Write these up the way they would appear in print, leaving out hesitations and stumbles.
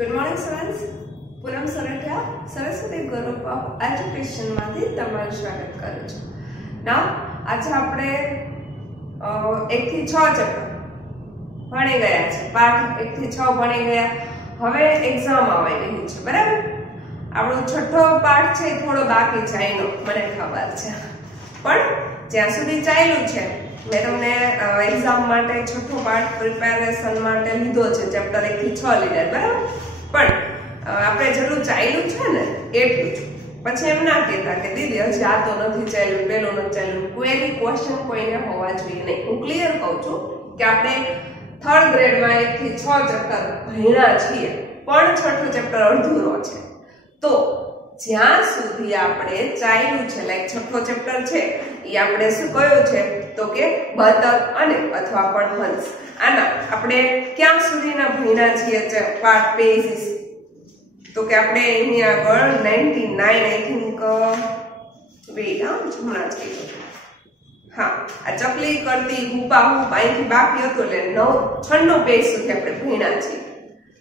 Good morning students. Poonam Sarathiya Saraswati group of education मांथी तमाરું स्वागत कરું છું। નાઉ આજે આપણે 1 થી 6 ચેપ્ટર ભણી ગયા છે। પાઠ 1 થી 6 ભણી ગયા। હવે એક્ઝામ આવી રહી છે, બરાબર? આપણો છઠ્ઠો પાઠ છે થોડો બાકી છે, એનો મને ખબર છે, પણ જ્યાં સુધી ચાલ્યું છે મેં તમને એક્ઝામ માટે છઠ્ઠો પાઠ પ્રિપેરેશન માટે લીધો છે, ચેપ્ટર 1 થી 6 લીધા, બરાબર? પણ આપણે જેટલું ચાલ્યું છે ને એટલું જ, પછી એમ ના કહેતા કે દીદી હજી આ તો નથી ચાલ્યું, પેલું નથી ચાલ્યું, કોઈ ક્વેશ્ચન કોઈને હોવા જોઈએ નહીં। હું ક્લિયર કહું છું કે આપણે થર્ડ ગ્રેડમાં 1 થી 6 ચેપ્ટર ભણ્યા છીએ, પણ છઠ્ઠો ચેપ્ટર અધૂરો છે। તો જ્યાં સુધી આપણે ચાલ્યું છે, લાઈક છઠ્ઠો ચેપ્ટર છે એ આપણે શું કહ્યું છે તો કે બતક અને અથવા પણ હંસ। આના આપણે ક્યાં સુધીના ભણ્યા છીએ પાર્ટ બેઝિસ, તો કે આપણે અહીં આગળ 99 આઈ થિંક વેટ હમણાં જ કીધું, હા, આ ચકલી કરતી હુપા હુપ અહીંથી બાકી હતું એટલે 96 પેજ સુધી આપણે ભણ્યા છીએ।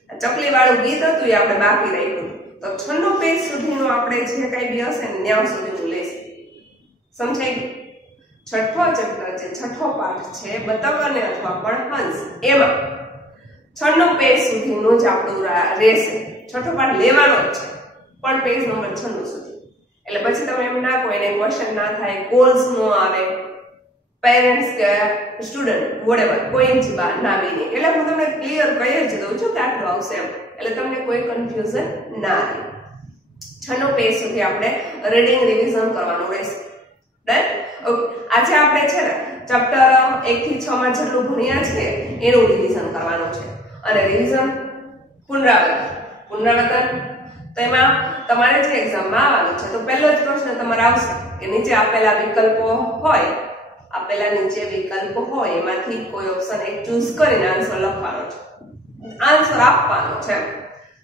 આ ચકલી વાળું ગીત હતું એ આપણે બાકી રાખ્યું, તો 96 પેજ સુધીનું આપણે જે કઈ બી હશે ને ત્યાં સુધીનું લેશું। સમજાય? છઠ્ઠો ચેપ્ટર છે, છઠ્ઠો પાઠ છે બતક અને અથવા પણ હંસ, એમાં 96 પેજ સુધીનું જ આપણું રહેશે। છઠ્ઠો પાઠ લેવાનો જ છે, પણ પેજ નંબર 96 સુધી, એટલે પછી તમે એમ ના કોઈને ક્વેશ્ચન ના થાય, કોલ્સ નો આવે, પેરેન્ટ્સ કે સ્ટુડન્ટ વોટેવર કોઈ જ બહાર ના આવી નહીં, એટલે હું તમને ક્લિયર કહી જ દઉં છું કે આટલું આવશે એમ, એટલે તમને કોઈ કન્ફ્યુઝન ના રહે। 96 પેજ સુધી આપણે રીડિંગ રિવિઝન કરવાનું રહેશે, રાઈટ? ઓકે, આજે આપણે છે ને ચેપ્ટર 1 થી 6 માં જેટલું ભણ્યા છે એનું રિવિઝન કરવાનું છે, અને રિવિઝન પુનરાવર્તન તો એમાં તમારે જે એક્ઝામમાં આવવાનું છે તો પહેલો જ પ્રશ્ન તમારે આવશે કે નીચે આપેલા વિકલ્પો હોય, આપેલા નીચે વિકલ્પો હોય એમાંથી કોઈ ઓપ્શન એક ચૂઝ કરીને આન્સર લખવાનો છે, આન્સર આપવાનો છે।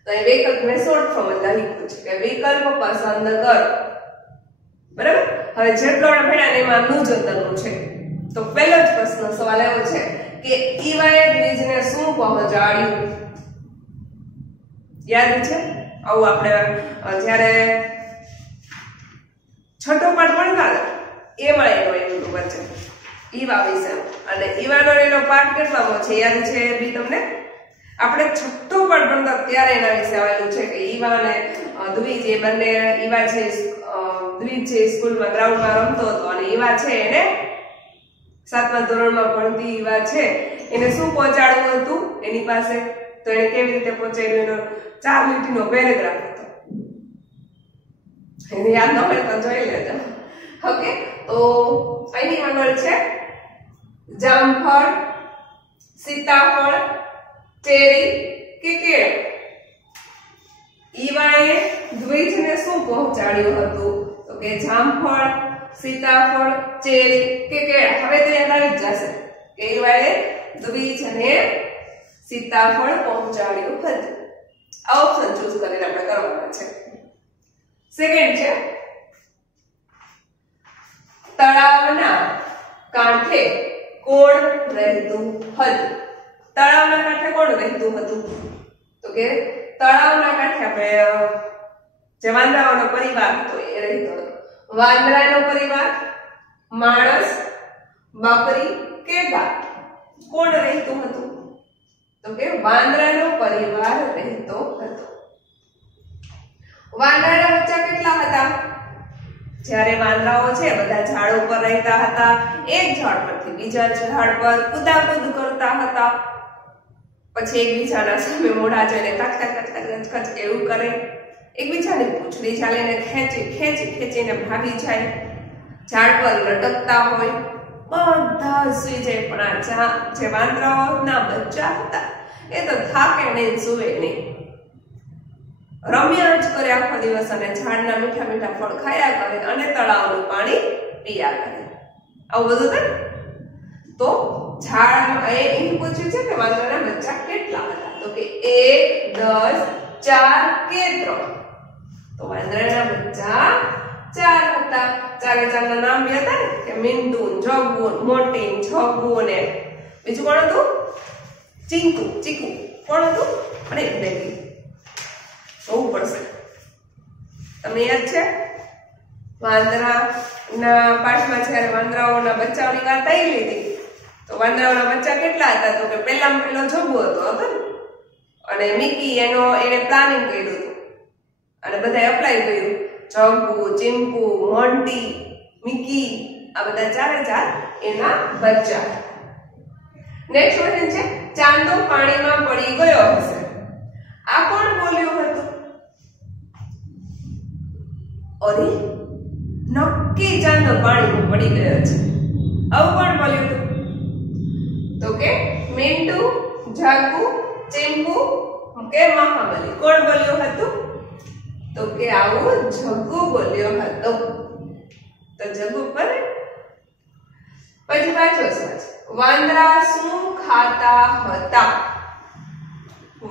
તો એ વિકલ્પ મેં શોર્ટ ફોર્મ લખ્યું છે કે વિકલ્પ પસંદ કરો, બરાબર? હવે જેટલો આપણે ભણ્યા એમાં નુજતરનું છે, તો પહેલો જ પ્રશ્ન સવાલ એવો છે કે ઈવાએ દ્વિજને શું પહોંચાડ્યું? યાદ છે? આવું આપણે જ્યારે છઠ્ઠો પાઠ ભણતા એમાં એવું વચ્ચે ઈવા વિશે, અને ઈવાનો એનો પાઠ કેટલામો છે યાદ છે બી તમને? આપણે છઠ્ઠો પાઠ ભણતા ત્યારે એના વિશે આવેલું છે કે ઈવા અને દ્વિજ એ બંને, ઈવા છે દ્વિજ છે સ્કૂલમાં ગ્રાઉન્ડમાં રમતો હતો, અને ઈવા છે એને 7મા ધોરણમાં ભણતી ઈવા છે એને શું પહોંચાડવું હતું એની પાસે, તો એને કેવી રીતે પહોંચાડ્યું એનો 4 લીટીનો પેરેગ્રાફ હતો, એને યાદ ન હોય તો જોઈ લેજો। ઓકે, તો અહીંની આગળ છે જામફળ, સીતાફળ, ચેરી કે કેળા? ઈવાએ દ્વિજને શું પહોંચાડ્યું હતું તો કે જામફળ, સીતાફળ, ચેરી કે કેળા? હવે તો યાદ આવી જ જશે કે ઈવાએ દ્વિજને સીતાફળ પહોંચાડ્યું હતું। આ ઓપ્શન ચૂઝ કરીને આપણે કરવાના છે। સેકન્ડ છે તળાવના કાંઠે કોણ રહેતું હતું? તળાવના કાંઠે કોણ રહેતું હતું તો કે તળાવના કાંઠે આપણે જે વાંદરાઓનો પરિવાર હતો એ રહેતો હતો। વાંદરાનો પરિવાર, માણસ, બકરી કે ગાય? કોણ રહેતું હતું તો કે વાંદરાનો પરિવાર રહેતો હતો। વાંદરાના બચ્ચા કેટલા હતા? જ્યારે વાંદરાઓ છે બધા ઝાડ ઉપર રહેતા હતા, એક ઝાડ પરથી બીજા ઝાડ પર કૂદાકૂદ કરતા હતા, પછી એકબીજાના સામે મોઢા જોઈને કચ કચ કચ કચ કચ એવું કરે, એકબીજાની પૂંછડી ચાલીને ખેંચીને ભાગી જાય, ઝાડ પર લટકતા હોય, બધા સૂઈ જાય, પણ આ જે વાંદરાઓના બચ્ચા હતા એ તો થાકે નહીં, સૂવે નહીં, રમ્યા જ કરે આખો દિવસ, અને ઝાડના મીઠા મીઠા ફળ ખાયા કરે અને તળાવનું પાણી પીયા કરે, આવું બધું થાય। તો ઝાડમાં એ પૂછ્યું છે કે વાંદરાના બચ્ચા કેટલા હતા તો કે 1, 10, 4 કે 3? તો વાંદરાના બચ્ચા 4 હતા। 4 ના નામ બી હતા ને કે મિન્ટુ, જગ્ગુ, મોટી, છગ્ગુ ને બીજું કોણ હતું? ચીકુ, કોણ હતું? અને બેબી। મળશે? તમને યાદ છે વાંદરાના પાઠમાં જ્યારે વાંદરાઓના બચ્ચાઓની વાત આવી લીધી તો વાંદરાઓના બચ્ચા કેટલા હતા? તો કે પહેલામાં પહેલો જગ્ગુ હતો અને મિકી એને પ્લાનિંગ કર્યું હતું અને બધાએ અપ્લાય કર્યું. જગ્ગુ, ચિંપુ, મોન્ટી, મિકી આ બધા ચારે ચાર એના બચ્ચા. નેક્સ્ટ ક્વેશ્ચન છે ચાંદો પાણીમાં પડી ગયો હશે. આ કોણ બોલ્યું હતું? અરે નક્કી ચાંદો પાણીમાં પડી ગયો છે. આવું કોણ બોલ્યું હતું? તો કે મિન્ટુ, જગ્ગુ, ચિંપુ કે મહાબલી? કોણ બોલ્યું હતું? તો કે આવું જગ્ગુ બોલ્યો હતો. તો જગ્ગુ પર. પછી પાછો સવાલ છે વાંદરા શું ખાતા હતા?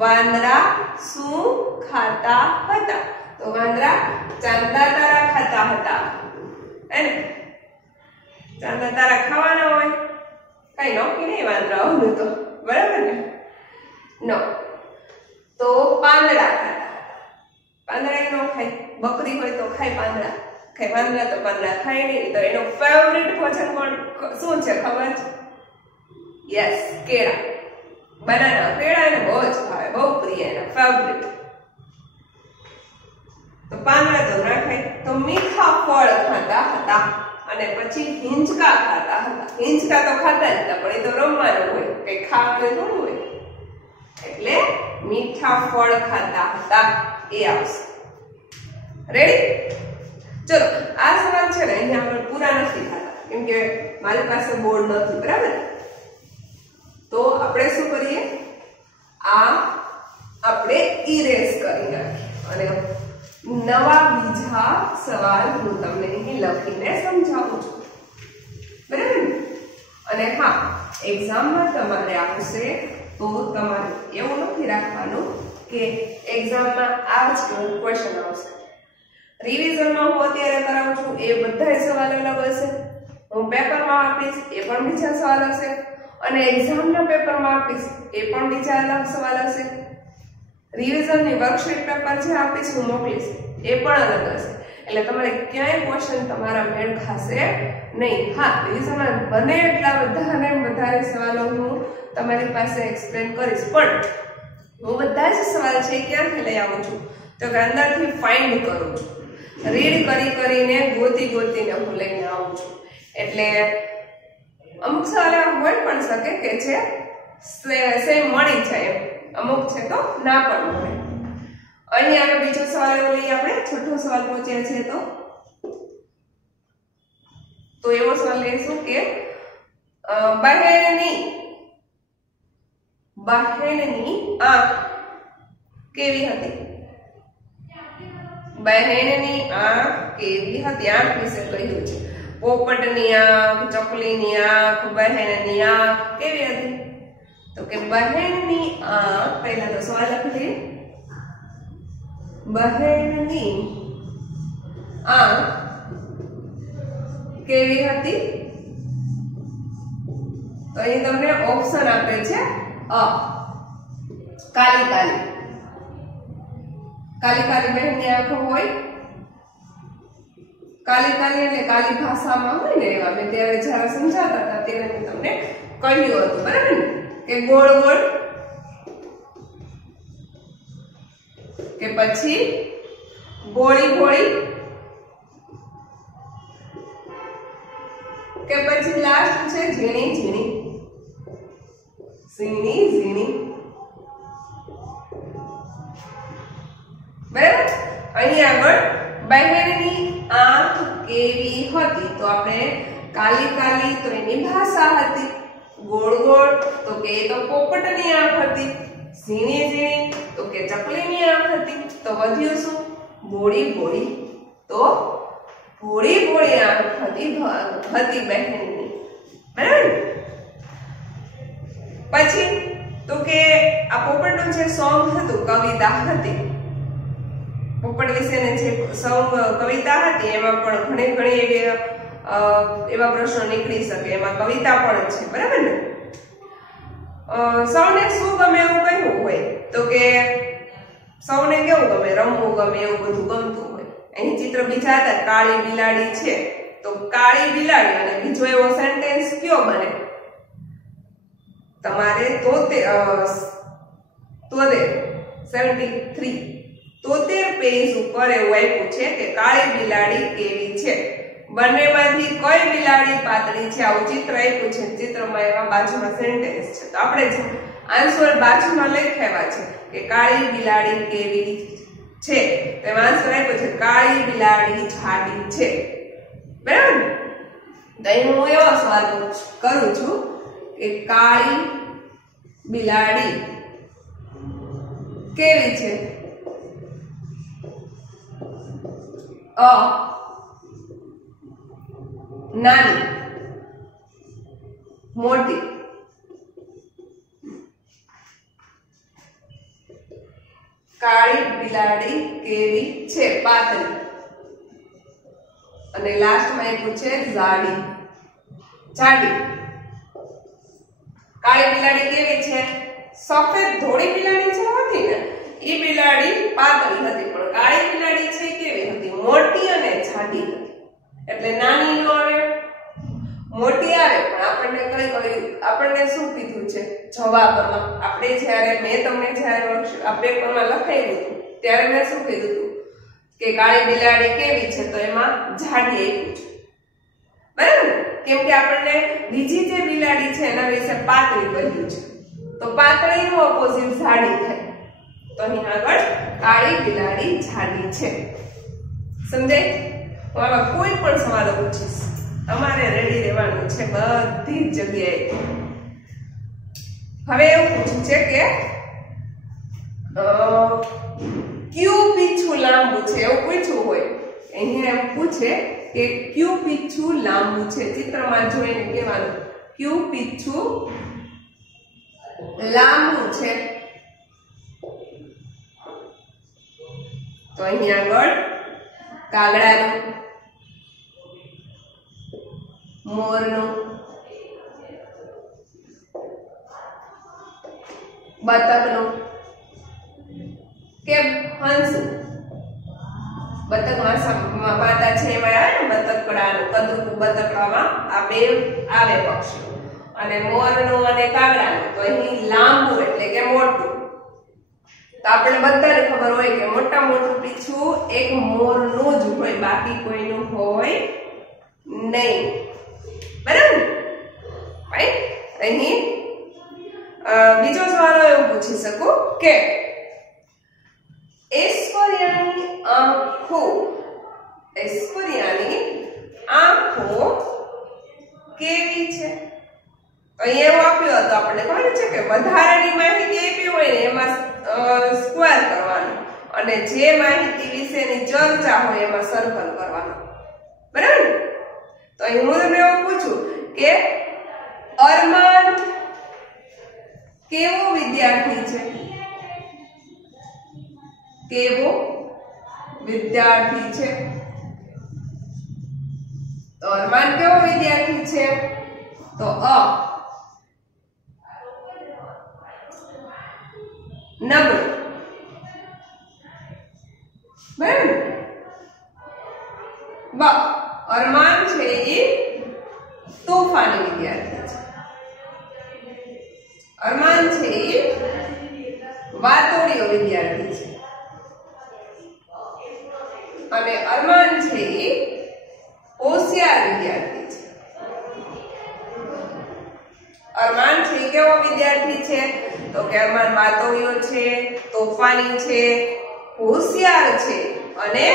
વાંદરા શું ખાતા હતા? તો વાંદરા ચાંદા તારા ખાતા હતા. હે ને? ચાંદા તારા ખાવાના હોય કઈ નોકી નહીં વાંદરાઓનું તો, બરાબર ને? નો. તો પાંદડા ખાતા. પાંદડા નો ખાય. બકરી હોય તો ખાય પાંદડા. ખાય વાંદરા તો પાંદડા ખાય નહીં. તો એનો ફેવરિટ ભોજન શું છે ખબર છે? યસ, કેળા. બનાના. કેળા એને બહુ જ ભાવે, બહુ પ્રિય, એના ફેવરિટ. તો પાંદડા તો ના ખાય. તો મીઠા ફળ ખાતા હતા અને પછી હિંચકા ખાતા હતા. હિંચકા તો ખાતા જ હતા પણ એ તો રમવાનું હોય, કઈ ખાવાનું થોડું હોય. એટલે મીઠા ફળ ખાતા હતા એ આવશે. રેડી? ચલો આ સવાલ છે ને અહીંયા આપણે પૂરા નથી થતા કેમ કે મારી પાસે બોર્ડ નથી, બરાબર? તો આપણે શું કરીએ? આ આપણે ઇરેઝ કરી નાખીએ અને નવા બીજા સવાલ હું તમને અહીં લખીને સમજાવું છું, બરાબર? અને હા, એક્ઝામમાં તમારે આવશે તો તમારે એવું નથી રાખવાનું કે એક્ઝામમાં આ જ ક્વેશ્ચન આવશે. રિવિઝનમાં હું અત્યારે કરાવું છું એ બધા સવાલ અલગ હશે. હું પેપરમાં આપીશ એ પણ બીજા સવાલ હશે અને એક્ઝામના પેપરમાં આપીશ એ પણ બીજા અલગ સવાલ હશે. રિવિઝનની વર્કશીટ પેપર જે આપીશ હું મોકલીશ એ પણ અલગ હશે. એટલે તમારે ક્યાંય ક્વેશ્ચન તમારા મેળ ખાશે નહીં. હા, રિવિઝનમાં બને એટલા વધારે સવાલો હું તમારી પાસે એક્સપ્લેન કરીશ પણ હું બધા જ સવાલ છે ક્યાંથી લઈ આવું છું? તો કે અંદરથી ફાઇન્ડ કરું છું. રીડ કરીને ગોતીને હું લઈને આવું છું. એટલે અમુક સવાલ હોય પણ શકે કે છે સેમ મળી જાય, અમુક છે તો ના પણ મળે. અહીં આપણે બીજો સવાલ એવો લઈએ, આપણે છઠ્ઠો સવાલ પહોંચ્યા છે તો એવો સવાલ લઈશું કે બહેનની આંખ કેવી હતી? બહેનની આંખ કેવી હતી? આંખ વિશે કહ્યું છે. પોપટની આંખ, ચકલીની આંખ, બહેનની આંખ કેવી હતી? તો કે બહેનની આંખ, પહેલા તો સવાલ લખી દઈએ. બહેનની આંખ કેવી હતી? તો અહીં તમને ઓપ્શન આપે છે કાલી કાલી બહેનની આંખો હોય. કાલી એટલે કાલી ભાષામાં હોય ને એવા. મેં ત્યારે જયારે સમજાતા હતા ત્યારે મેં તમને કહ્યું હતું, બરાબર ને? કે ગોળ કે પછી ગોળી કે પછી લાસ્ટ છે ઝીણી. બરાબર? અહીં આગળ બહેનની આંખ કેવી હતી? તો આપણે કાલી તો એની ભાષા હતી. ગોળ તો કે એ તો પોપટની આંખ હતી. ઝીણી તો કે ચકલીની આંખ હતી. તો વધ્યું શું? બોળી તો બોળી આંખ હતી બહેનની, બરાબર? પછી તો કે આ પોપટનું જે સોંગ હતું, કવિતા હતી, પોપટ વિશેની જે સોંગ કવિતા હતી એમાં પણ ઘણી એવી એવા પ્રશ્નો નીકળી શકે. એમાં કવિતા પણ છે, બરાબર ને? સૌને શું ગમે એવું કહ્યું હોય તો કે સૌને કેવું ગમે, રમવું ગમે, એવું બધું ગમતું હોય. અહીં ચિત્ર બીજા હતા, કાળી બિલાડી છે, તો કાળી બિલાડી અને બીજો એવો સેન્ટેન્સ કયો બને? તમારે 73 પેજ ઉપર એવું આપ્યું છે કે કાળી બિલાડી કેવી છે, બંનેમાંથી કઈ બિલાડી પાતળી છે, આવું ચિત્ર આપ્યું છે. ચિત્રમાં એવા બાજુમાં સેન્ટેન્સ છે, તો આપણે આન્સર બાજુમાં લખાવ્યા છે કે કાળી બિલાડી કેવી છે, તો એમાં આન્સર આપ્યો છે કાળી બિલાડી જાડી છે. બરાબર? તો અહીં હું એવો સવાલ કરું છું કે કાળી બિલાડી કેવી છે? અ નાની, મોટી, કાળી બિલાડી કેવી છે? પાતળી. અને લાસ્ટમાં આપ્યું છે જાડી. જાડી. કાળી બિલાડી કેવી છે? સફેદ ધોળી બિલાડી છે હતી ને, એ બિલાડી પાતળી હતી, પણ કાળી બિલાડી છે કેવી હતી? મોટી અને જાડી હતી. એટલે નાની નો આવે, મોટી આવે, પણ આપણને શું કીધું છે જવાબમાં? આપણે જ્યારે મેં તમને જ્યારે આ પેપરમાં લખાવ્યું હતું ત્યારે મેં શું કીધું હતું કે કાળી બિલાડી કેવી છે, તો એમાં જાડી આપ્યું છે. બરાબર? કેમ કે આપણને બીજી જે બિલાડી છે એના વિશે પાતળી કહ્યું છે, તો પાતળી નું ઓપોઝિટ જાડી થાય. તો અહીં આગળ કાળી બિલાડી જાડી છે. સમજાય? હું આવા કોઈ પણ સવાલો પૂછીશ, તમારે રેડી રહેવાનું છે બધી જ જગ્યાએ. હવે એવું પૂછ્યું છે કે ક્યુ પીછું લાંબુ છે, એવું પૂછ્યું હોય. અહીંયા એમ પૂછે કે ક્યુ પીછું લાંબુ છે, ચિત્રમાં જોઈને કહેવાનું ક્યુ પીછું લાંબુ છે. તો અહીંયા આગળ કાગડાનું, મોરનું, બતકનું કે હંસનું. બતકમાં માતા છે એમાં આવે ને બતકડાનું, કદરૂપું બતકડામાં આ બે આવે પક્ષીઓ. અને મોરનું અને કાગડાનું તો અહીં લાંબુ એટલે કે મોટું. તો આપણે બધાને ખબર હોય કે મોટા મોટું પીછું એક મોરનું જ હોય, બાકી કોઈનું હોય નહીં. બરાબર? રાઈટ? અહીં બીજો સવાલ એવું પૂછી શકું કે ઐશ્વર્યાની આંખો કેવી છે? અહીંયા એવું આપ્યું હતું, આપણને ખબર છે કે વધારાની માહિતી આપી હોય ને એમાં સ્ક્વેર કરવાનું, અને જે માહિતી વિશેની ચર્ચા હોય એમાં સર્કલ કરવાનું. બરાબર? તો અહીં હું તમને એવું પૂછું કે અરમાન કેવો વિદ્યાર્થી છે? કેવો વિદ્યાર્થી છે? તો અરમાન કેવો વિદ્યાર્થી છે? તો નબળો. બરાબર? અરમાન છે એ તોફાની વિદ્યાર્થી છે. અરમાન છે એ વાતોડિયો વિદ્યાર્થી છે. અને અરમાન છે એ હોશિયાર વિદ્યાર્થી છે. અરમાન છે કેવો વિદ્યાર્થી છે? તો કે અરમાન વાતોડિયો છે, તોફાની છે, હોશિયાર છે અને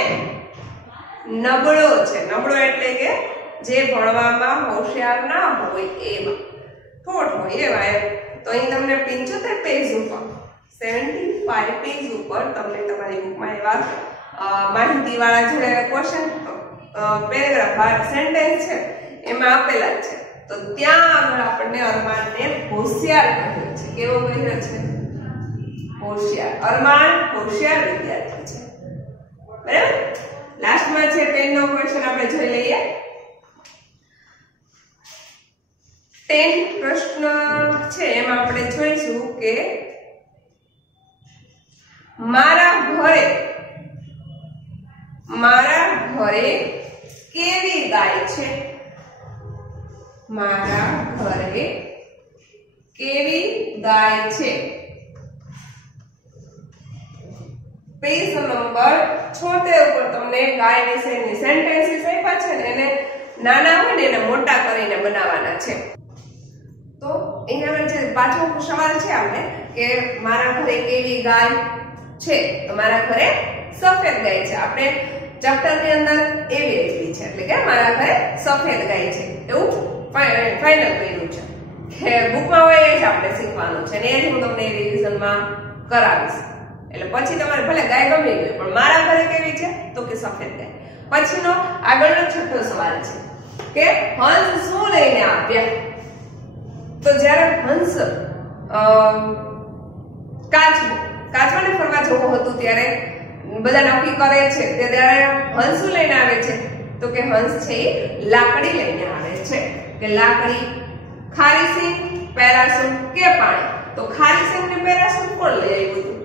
નબળો છે. નબળો એટલે કે જે ભણવામાં હોશિયાર ના હોય એમાં, ઠોઠ હોય એવા એમ. તો અહીં તમને 75 પેજ ઉપર 75 પેજ ઉપર તમને તમારી બુકમાં એવા માહિતી વાળા જે ક્વેશ્ચન પેરેગ્રાફ સેન્ટેન્સ છે એમાં આપેલા છે. તો ત્યાં આગળ આપણને અરમાનને હોશિયાર કહ્યું છે. કેવો કહ્યો છે? હોશિયાર. અરમાન હોશિયાર વિદ્યાર્થી છે. બરાબર? લાસ્ટમાં છે 10 નો ક્વેશ્ચન આપણે જોઈ લઈએ. 10 પ્રશ્ન છે એમાં આપણે જોઈશું કે મારા ઘરે કેવી ગાય છે? મારા ઘરે કેવી ગાય છે? પેજ નંબર 76 ઉપર તમને ગાય વિશેની સેન્ટેન્સીસ આપ્યા છે ને એને નાના હોય ને એને મોટા કરીને બનાવવાના છે. તો અહીંયા જે પાછો સવાલ છે આપણે કે મારા ઘરે કેવી ગાય છે? તો મારા ઘરે સફેદ ગાય છે. આપણે ચેપ્ટર ની અંદર એવી લીધી છે એટલે કે મારા ઘરે સફેદ ગાય છે એવું ફાઇનલ કર્યું છે કે બુકમાં હોય એ જ આપણે શીખવાનું છે ને એ જ હું તમને રિવિઝનમાં કરાવીશ. એટલે પછી તમારે ભલે ગાય ગમે ગઈ પણ મારા ઘરે કેવી છે? તો કે સફેદ ગાય. પછીનો આગળનો છઠ્ઠો સવાલ છે કે હંસ શું લઈને આવ્યા? તો જ્યારે હંસ કાચવાને ફરવા જવું હતું ત્યારે બધા નક્કી કરે છે કે ત્યારે હંસ શું લઈને આવે છે? તો કે હંસ છે એ લાકડી લઈને આવે છે કે લાકડી, ખારી સિંગ, પેરાસૂટ કે પાણી? તો ખારી સિંગ ને પેરાસૂટ કોણ લઈ આવ્યું હતું?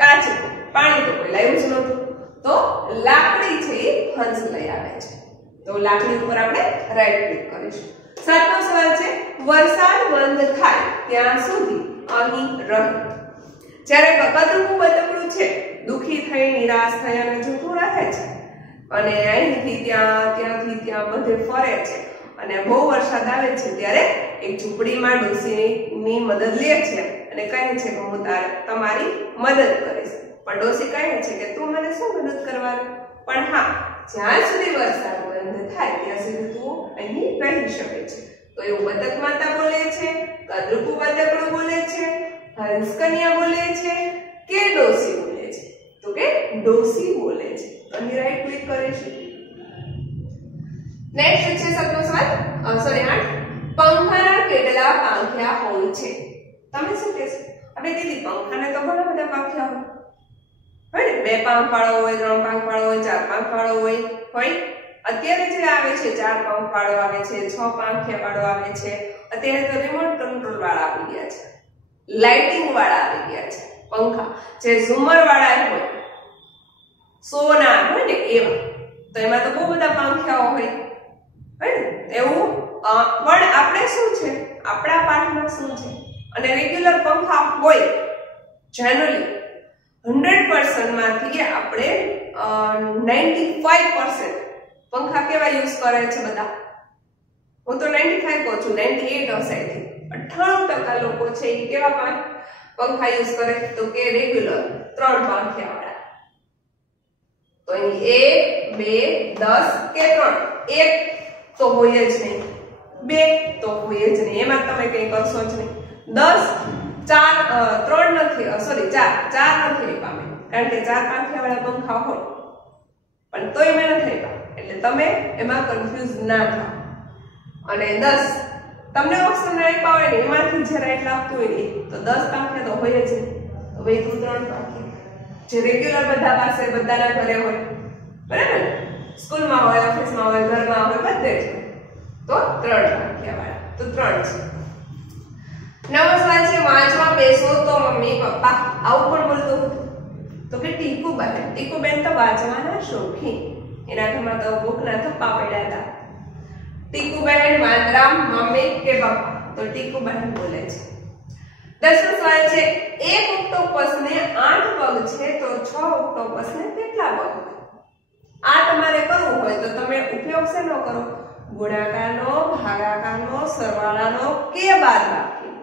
કાચું. પાણી તો કોઈ લાવ્યું જ નહોતું. તો લાકડી છે એ હંસ લઈ આવે છે. તો લાકડી ઉપર આપણે રાઈટ ક્લિક કરીશું. સાતમો સવાલ છે વરસાદ બંધ થાય ત્યાં સુધી અહીં રહે. જ્યારે કદરૂપું બતકડું છે દુખી થઈ નિરાશ થઈ અને જતું રહે છે અને અહીંથી ત્યાંથી ત્યાં બધે ફરે છે અને બહુ વરસાદ આવે છે ત્યારે એક ઝૂંપડીમાં ડોસીની મદદ લે છે અને કહે છે કે હું તમારી મદદ કરીશ. પણ ડોસી કહે છે કે તું મને શું મદદ કરવાની? પણ હા, જ્યાં સુધી વરસાદ બંધ થાય ત્યાં સુધી તું અહીં રહી શકે છે. તો એવું બતક માતા બોલે છે, કદરૂપું બતકડું બોલે છે, હંસ કન્યા બોલે છે કે ડોસી બોલે છે? તો કે ડોસી બોલે છે. અહીં રાઈટ ક્લિક કરીશું. નેક્સ્ટ છે સાતમો સવાલ 8 પંખાના કેટલા પાંખિયા હોય છે? તમે શું કહેશો? આપણે દીદી પંખાને તો ઘણા બધા પાંખિયા હોય ને, 2 પાંખ વાળો હોય, 3 પાંખ વાળો હોય, 4 પાંખ વાળો હોય. અત્યારે જે આવે છે 4 પાંખ વાળો આવે છે, 6 પાંખિયા વાળો આવે છે. અત્યારે તો રિમોટ કંટ્રોલ વાળા આવી ગયા છે, લાઇટિંગ વાળા આવી ગયા છે પંખા, જે ઝુમર વાળા હોય, સોના હોય ને એવા. તો એમાં તો બહુ બધા પાંખિયાઓ હોય ને એવું. પણ આપણે શું છે, આપણા પાઠમાં શું છે અને રેગ્યુલર પંખા હોય જનરલી 100% માંથી આપણે 95% પંખા કેવા યુઝ કરે છે બધા? હું તો 95 કહું છું, 98 હશે. 98% લોકો છે એ કેવા પંખા યુઝ કરે? તો કે રેગ્યુલર 3 પાંખિયા વાળા. તો અહીં 1, 2, 10 કે 3? 1 તો હોય જ નહીં, 2 તો હોય જ નહીં, એમાં તમે કઈ કરશો જ નહીં. 10 3 નથી, સોરી 4 નથી પામે, કારણ કે 4 પાંખિયા વાળા પંખા હોય પણ તોય મેં નથી આપ્યા. એટલે તમે એમાં કન્ફ્યુઝ ના થાઓ. અને 10 તમને ઓપ્શન આપ્યા હોય ને એમાંથી જે રાઈટ લાગતું હોય ને તો 10 પાંખિયા તો હોય જ નહીં. તો ભાઈ તું 3 પાંખિયા જે રેગ્યુલર બધા પાસે બધાના ઘરે હોય, બરાબર ને? સ્કૂલમાં હોય, ઓફિસમાં હોય, ઘરમાં હોય, બધે જ તો 3 પાંખિયા વાળા. તો 3 છે. નવો સવાલ છે વાંચવા બેસો તો મમ્મી પપ્પા આવું પણ બોલતું હતું? તો કે ટીકુબેન તો વાંચવાના શોખીન, એના ઘરમાં તો બુકના થપ્પા પડ્યા હતા. ટીકુબેન, વાંદરામ, મમ્મી કે પપ્પા? તો ટીકુબેન બોલે છે. 10મો સવાલ છે એક ઓક્ટોપસને 8 પગ છે તો 6 ઓક્ટોપસને કેટલા પગ હોય? આ તમારે કરવું હોય તો તમે ઉપયોગ શેનો કરો? ગુણાકારનો, ભાગાકારનો, સરવાળાનો કે બાદબાકી?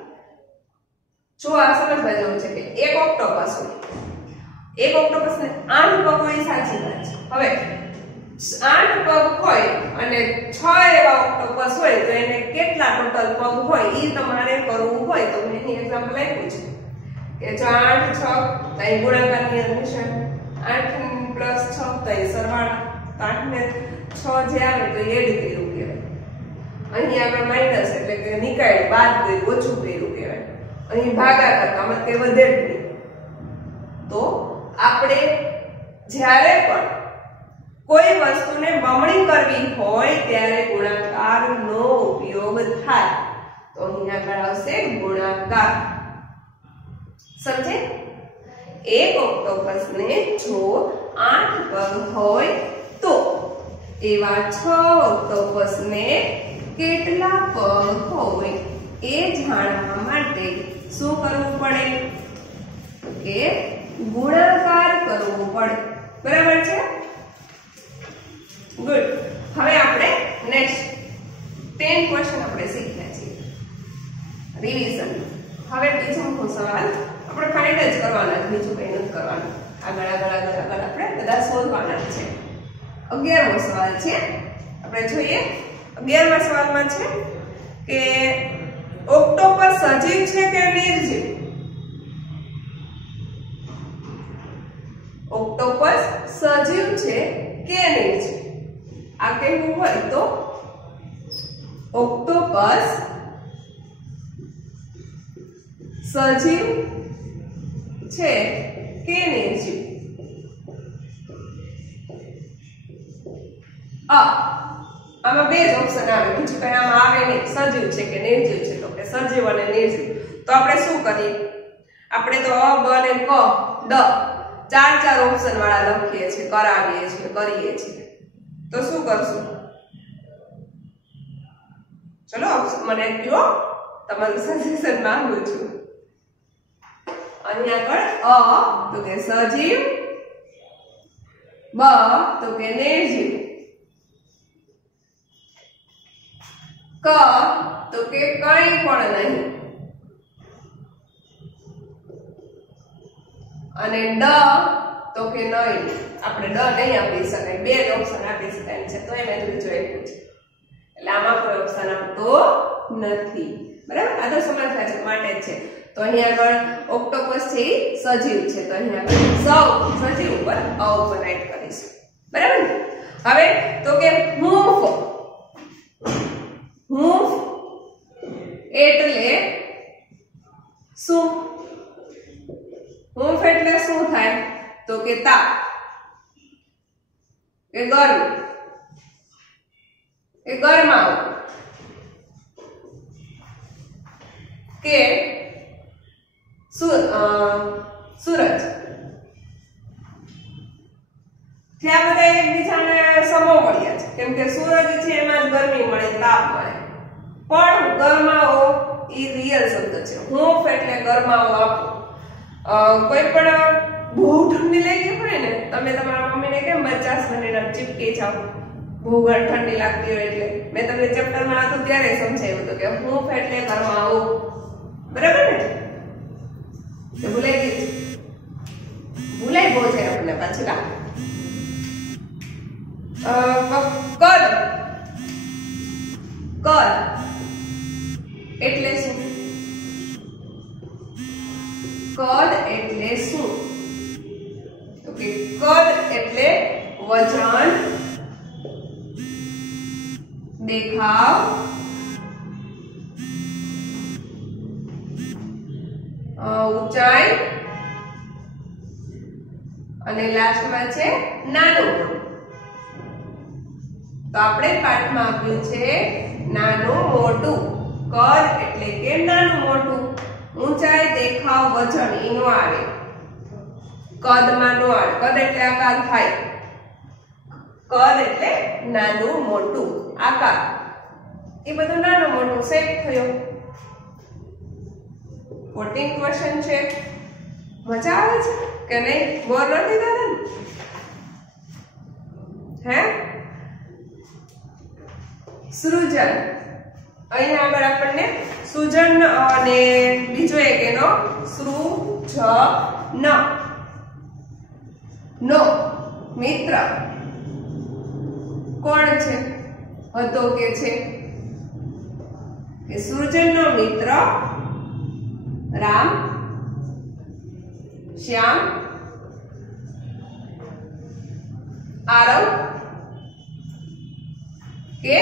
જો આ સમજવા જેવું છે કે એક ઓક્ટોપસ હોય, એક ઓક્ટોપસને 8 પગ હોય, સાચી વાત છે. હવે 8 પગ હોય અને 6 એવા ઓક્ટોપસ હોય તો એને કેટલા ટોટલ પગ હોય એ તમારે કરવું હોય તો મેં એની એક્ઝામ્પલ આપ્યું છે કે જો 8 6 તો અહીં ગુણાકારની નિશાન, 8 + 6 તો અહીં સરવાળા, 8 ને 6 જે આવે તો એડ કર્યું કહેવાય. અહીં આપણે માઈનસ એટલે કે નીકાળી બાદ કર્યું, ઓછું કર્યું કહેવાય. અહીં ભાગાકાર આમાં કે વધે જ નહીં. તો આપણે જ્યારે પણ કોઈ વસ્તુને બમણી કરવી હોય ત્યારે ગુણાકારનો ઉપયોગ થાય. તો અહીં આગળ આવશે ગુણાકાર. સમજે? એક ઓક્ટોપસને જો 8 પગ હોય તો એવા 6 ઓક્ટોપસને કેટલા પગ હોય એ જાણવા માટે શું કરવું પડે કે ગુણાકાર કરવો પડે. બરાબર છે? ગુડ. હવે આપણે નેક્સ્ટ 10 ક્વેશ્ચન આપણે શીખ્યા છીએ રિવિઝન. હવે બીજો સવાલ આપણે ફાઇન્ડ જ કરવાના છે, બીજું કંઈ નથી કરવાનું. આગળ આપણે બધા શોધવાના છે. 11મો સવાલ છે. આપણે જોઈએ 11મા સવાલમાં છે કે ઓક્ટોપસ સજીવ છે કે નિર્જીવ? ઓક્ટોપસ સજીવ છે કે નિર્જીવ? આ કહેવું હોય તો ઓક્ટોપસ સજીવ છે કે નિર્જીવ? આમાં બે જ ઓપ્શન આવે, બીજું કઈ આમાં આવે નહીં. સજીવ છે કે નિર્જીવ છે? તો કે સજીવ અને નિર્જીવ. તો આપણે શું કરીએ? આપણે તો અ, બ અને ક, ડ ચાર ઓપ્શન વાળા લખીએ છીએ, કરાવીએ છીએ, કરીએ છીએ. તો શું કરશું? ચલો મને કહો, તમારું સજેશન માંગુ છું. અહીંયા આગળ અ તો કે સજીવ, બ તો કે નિર્જીવ, ક તો કે કંઈ પણ નહીં, અને ડ તો કે નહીં. આપણે ડ નહીં આપી શકાય, બે જ ઓપ્શન આપી શકાય છે, તો મેં ત્રીજો આપ્યું છે. એટલે આમાં કોઈ ઓપ્શન આપતો નથી. બરાબર? આ તો સમજવા છે માટે જ છે. તો અહીંયા આગળ ઓક્ટોપસ છે એ સજીવ છે, તો અહીંયા આગળ સજીવ ઉપર અ ઉપર રાઈટ કરીશું. બરાબર ને? હવે તો કે હૂંફ એટલે શું? હૂંફ એટલે શું થાય? તો કે તાપ, કે ગરમી, કે ગરમાવો, કે સૂરજ. ત્યાં બધા એકબીજાને સમો મળ્યા છે, કેમ કે સૂરજ છે એમાં જ ગરમી મળે, તાપ મળે. પણ ગરમાવો એ રિયલ શબ્દ છે. હૂંફ એટલે ગરમાવો આપો. કોઈ પણ બહુ ઠંડી લાગી હોય ને, તમે તમારા મમ્મીને કેમ 50 મિનિટ ચીપકી જાઓ, બહુ ઠંડી લાગતી હોય એટલે. મેં તમને ચેપ્ટરમાં હતું ત્યારે સમજાવ્યું હતું કે હૂંફ એટલે ગરમાવો. બરાબર ને? ભૂલાઈ ગયું? ભૂલાઈ બહુ છે આપણને પાછું. કદ એટલે શું? કદ એટલે શું? તો કે કદ એટલે વજન, દેખાવ, ઊંચાઈ, અને લાસ્ટમાં છે નાનું. તો આપણે પાઠમાં આપ્યું છે નાનું મોટું. કદ એટલે કે નાનું મોટું, ઊંચાઈ, દેખાવ, વજન ઈ નો આવે, કદમાં નો આવે. કદ એટલે આકાર થાય, કદ એટલે નાનું મોટું, આકાર, એ બધું નાનું મોટું શેપ થયો. 14 ક્વેશ્ચન છે. મજા આવે છે કે નહીં? બોર નથી થતા? હે? સૃજન. અહીંયા આગળ આપણને સૃજન અને બીજો એક એનો સૃજન નો મિત્ર કોણ છે? હતો કે છે? કે સૃજનનો મિત્ર રામ, શ્યામ, આરવ કે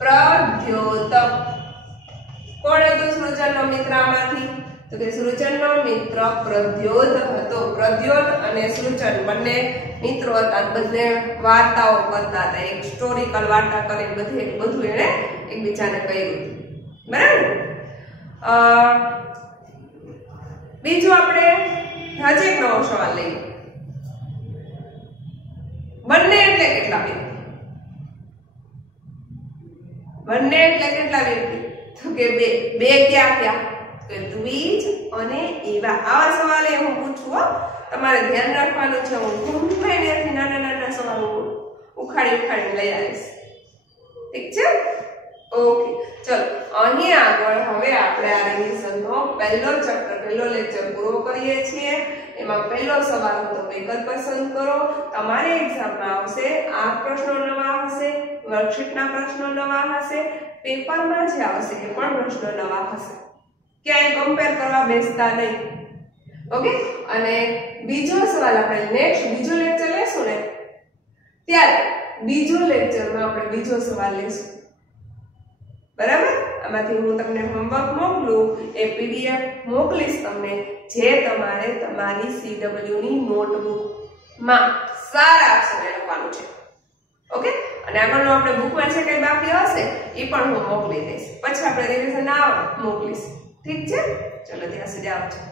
પ્રદ્યોત. કોણ હતું સૃજનનો મિત્ર આમાંથી? તો કે સૃજનનો મિત્ર પ્રદ્યોત હતો. પ્રદ્યોત અને સૃજન બંને મિત્રો હતા, બંને વાર્તાઓ કરતા હતા. એક હિસ્ટોરિકલ વાર્તા કરી, બધું એને એકબીજાને કહ્યું. બરાબર? બીજું આપણે હજી એક નવો સવાલ લઈએ. બંને એટલે કેટલા વ્યક્તિ? બંને એટલે કેટલા વ્યક્તિ? તો કે બે. બે ક્યાં ક્યાં? તો દ્વિજ અને એવા. આવા સવાલ હું પૂછું હો, તમારે ધ્યાન રાખવાનું છે. હું ગમે ત્યાંથી નાના નાના સવાલો ઉખાડી લઈ આવીશ. ઠીક છે? ઓકે, ચલો અહીં આગળ હવે આપણે આ રિવિઝનનો પહેલો ચેપ્ટર, પહેલો લેક્ચર પૂરો કરીએ છીએ. એમાં પહેલો સવાલ હતો વિકલ્પ પસંદ કરો. તમારી એક્ઝામમાં આવશે, આ પ્રશ્નો નવા હશે, વર્કશીટના પ્રશ્નો નવા હશે, પેપરમાં જે આવશે એ પણ પ્રશ્નો નવા હશે. ક્યાંય કમ્પેર કરવા બેસતા નહીં. ઓકે, અને બીજો સવાલ આપણે નેક્સ્ટ બીજો લેક્ચર લેશું ને ત્યારે બીજો લેક્ચરમાં આપણે બીજો સવાલ લેશું. બરાબર? આમાંથી હું તમને હોમવર્ક મોકલું, એ પીડીએફ મોકલીશ તમને, જે તમારે તમારી CW ની નોટબુકમાં સારા અક્ષરે લખવાનું છે. ઓકે, અને આગળનો આપણે બુકમાં જે કંઈ બાકી હશે એ પણ હું મોકલી દઈશ. પછી આપણે રિવિઝન મોકલીશ. ઠીક છે? ચલો ત્યાં સુધી આવજો.